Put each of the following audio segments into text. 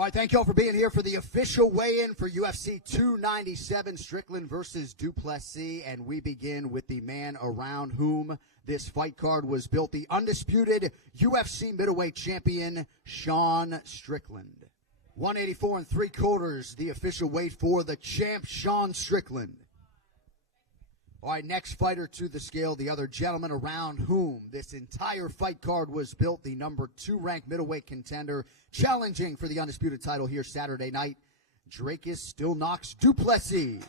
All right, thank you all for being here for the official weigh-in for UFC 297, Strickland versus Duplessis. And we begin with the man around whom this fight card was built, the undisputed UFC middleweight champion, Sean Strickland. 184 3/4, the official weight for the champ, Sean Strickland. All right, next fighter to the scale, the other gentleman around whom this entire fight card was built, the number 2 ranked middleweight contender, challenging for the undisputed title here Saturday night, Dracus Still Knox Duplessis.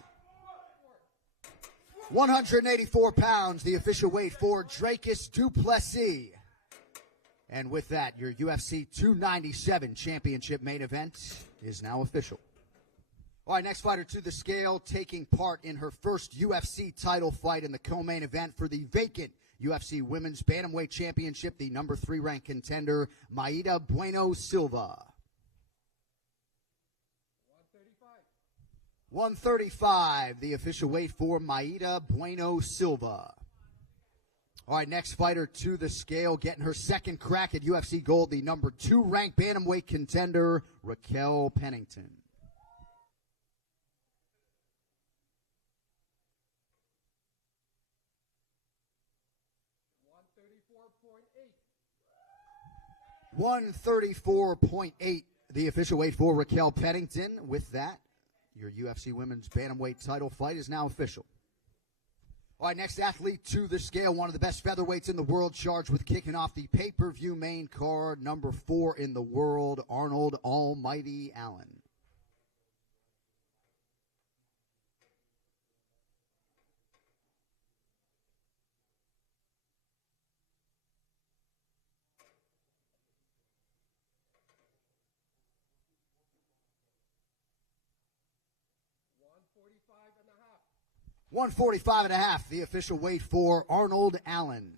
184 pounds, the official weight for Dracus Duplessis. And with that, your UFC 297 championship main event is now official. All right, next fighter to the scale, taking part in her first UFC title fight in the co-main event for the vacant UFC Women's Bantamweight Championship, the number 3 ranked contender, Maida Bueno Silva. 135, the official weight for Maida Bueno Silva. All right, next fighter to the scale, getting her second crack at UFC Gold, the number 2 ranked bantamweight contender, Raquel Pennington. 134.8, the official weight for Raquel Pennington. With that, your UFC Women's Bantamweight title fight is now official. All right, next athlete to the scale, one of the best featherweights in the world, charged with kicking off the pay-per-view main card, number 4 in the world, Arnold Almighty Allen. $145.5, the official weight for Arnold Allen.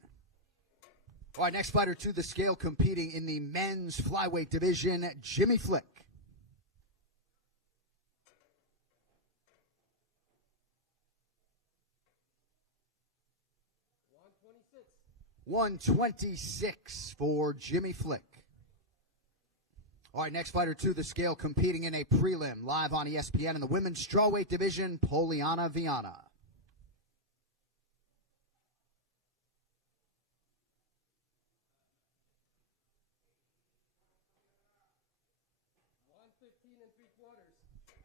All right, next fighter to the scale, competing in the men's flyweight division, Jimmy Flick. 126 for Jimmy Flick. All right, next fighter to the scale, competing in a prelim, live on ESPN in the women's strawweight division, Poliana Viana.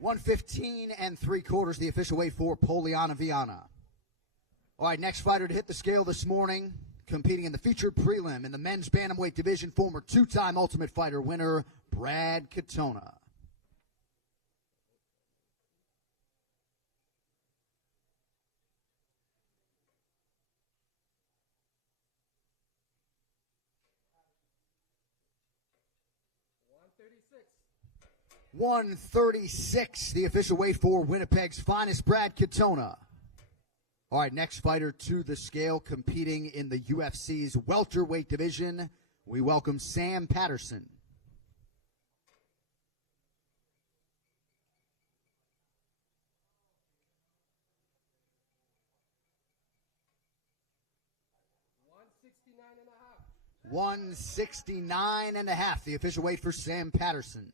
115 3/4, the official weight for Poliana Viana. All right, next fighter to hit the scale this morning, competing in the featured prelim in the men's bantamweight division, former 2-time Ultimate Fighter winner, Brad Katona. 136, the official weight for Winnipeg's finest, Brad Katona. All right, next fighter to the scale, competing in the UFC's welterweight division, we welcome Sam Patterson. 169.5, the official weight for Sam Patterson.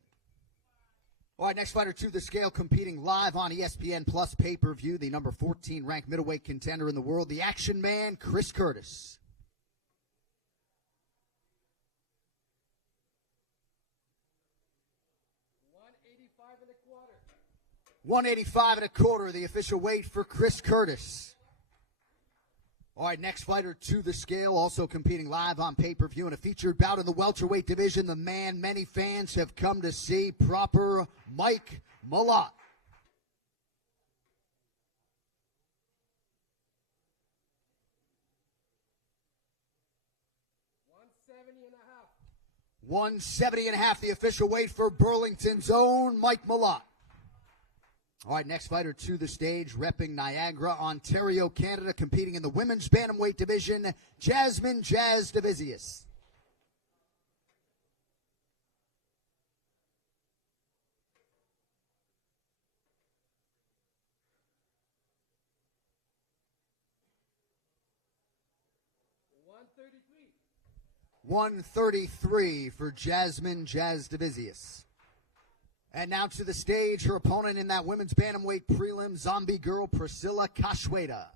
All right, next fighter to the scale, competing live on ESPN Plus pay-per-view, the number 14 ranked middleweight contender in the world, the action man, Chris Curtis. 185 1/4, the official weight for Chris Curtis. All right, next fighter to the scale, also competing live on pay-per-view in a featured bout in the welterweight division, the man many fans have come to see, proper Mike Malott. 170.5, the official weight for Burlington's own Mike Malott. All right, next fighter to the stage, repping Niagara, Ontario, Canada, competing in the women's bantamweight division, Jasmine Jazz Divisius. 133 for Jasmine Jazz Divisius. And now to the stage, her opponent in that women's bantamweight prelim, Zombie Girl Priscilla Cachoeira.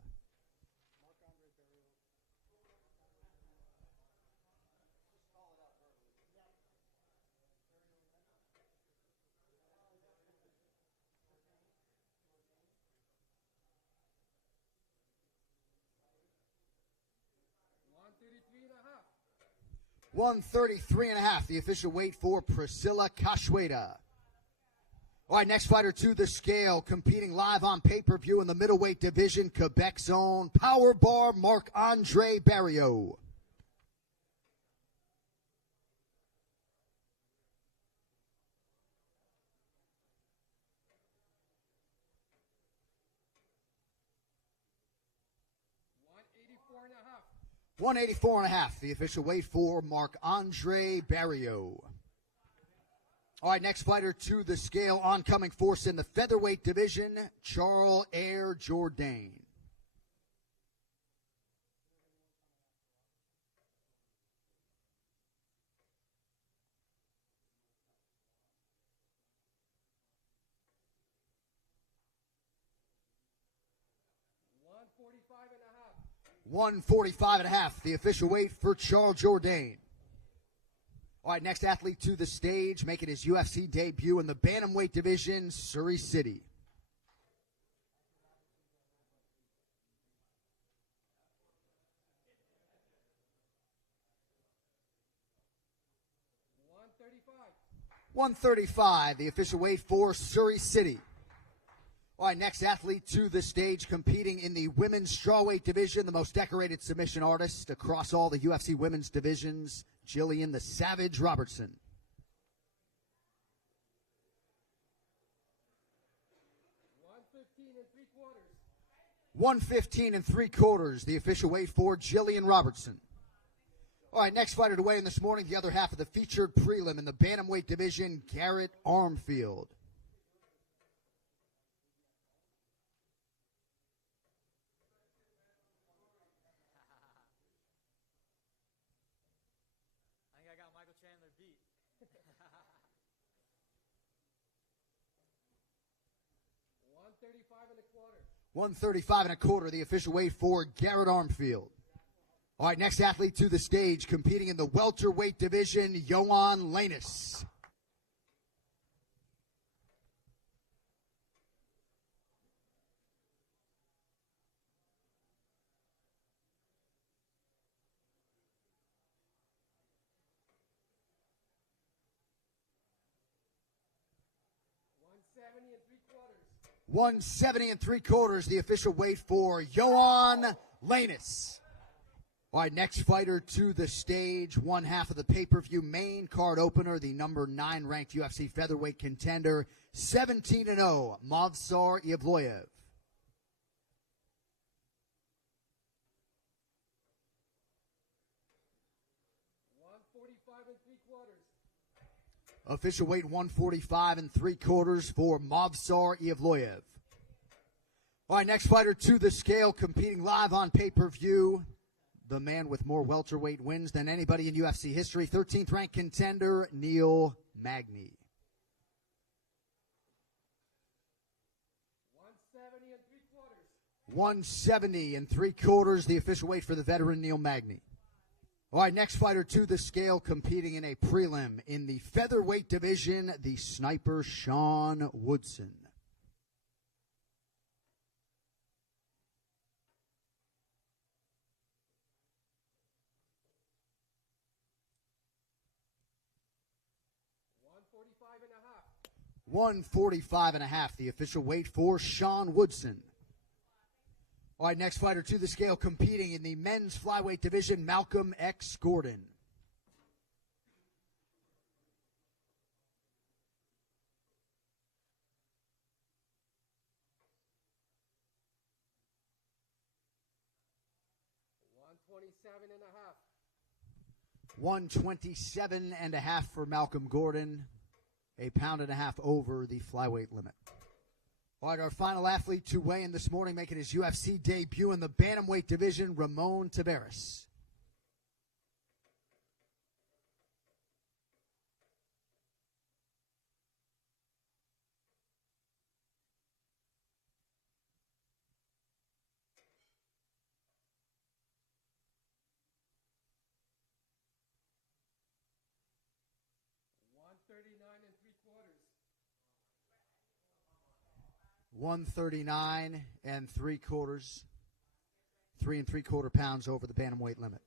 $133.5, the official weight for Priscilla Cachoeira. All right, next fighter to the scale, competing live on pay-per-view in the middleweight division, Quebec's own Power Bar Marc-Andre Barriault. $184.5, the official weight for Marc-Andre Barriault. All right, next fighter to the scale, oncoming force in the featherweight division, Charles Air Jourdain. $145.5, the official weight for Charles Jourdain. All right, next athlete to the stage, making his UFC debut in the bantamweight division, Surrey City. $135, the official weight for Surrey City. All right, next athlete to the stage, competing in the women's strawweight division, the most decorated submission artist across all the UFC women's divisions, Jillian the Savage Robertson. $115.75, the official weight for Jillian Robertson. All right, next fighter to weigh in this morning, the other half of the featured prelim in the bantamweight division, Garrett Armfield. $135.25, the official weight for Garrett Armfield. All right, next athlete to the stage, competing in the welterweight division, Johan Lanus. $170.75, the official weight for Johan Lanus. All right, next fighter to the stage, one half of the pay-per-view main card opener, the number 9 ranked UFC featherweight contender, 17-0, Movsar Evloev. Official weight 145.75 for Movsar Evloev. All right, next fighter to the scale, competing live on pay-per-view, the man with more welterweight wins than anybody in UFC history, 13th ranked contender, Neil Magny. $170.75, the official weight for the veteran Neil Magny. All right, next fighter to the scale, competing in a prelim in the featherweight division, the sniper Sean Woodson. $145.5, the official weight for Sean Woodson. All right, next fighter to the scale, competing in the men's flyweight division, Malcolm X. Gordon. $127.5 for Malcolm Gordon, a pound and a half over the flyweight limit. All right, our final athlete to weigh in this morning, making his UFC debut in the bantamweight division, Ramon Taveras. 139 and 3/4, 3 3/4 pounds over the bantamweight limit.